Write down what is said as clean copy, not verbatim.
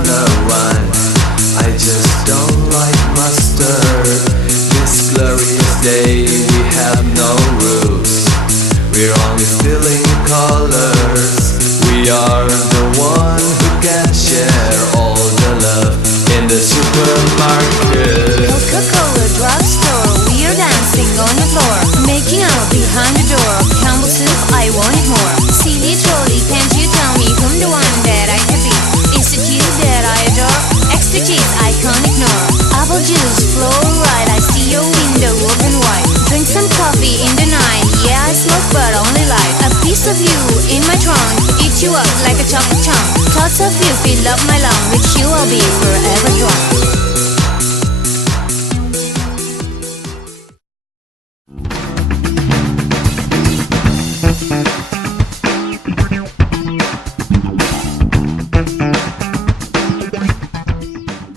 wanna run. I just don't like mustard. This glorious day we have no rules. We're only feeling colors. We are the one who can share all the love in the supermarket. Coca-Cola drugstore, we are dancing on the floor, making out behind the door. Campbell soup, I want it more. Silly trolley, can't you tell me whom the one that I could be? Is it you that I adore? Extra cheese, I can't ignore. Apple juice, flow right, I see your window open wide. Drink some coffee in the night, yeah I smoke but only light. A piece of you in my trunk, eat you up like a chocolate chunk. Thoughts of you fill up my lung, with you I'll be forever.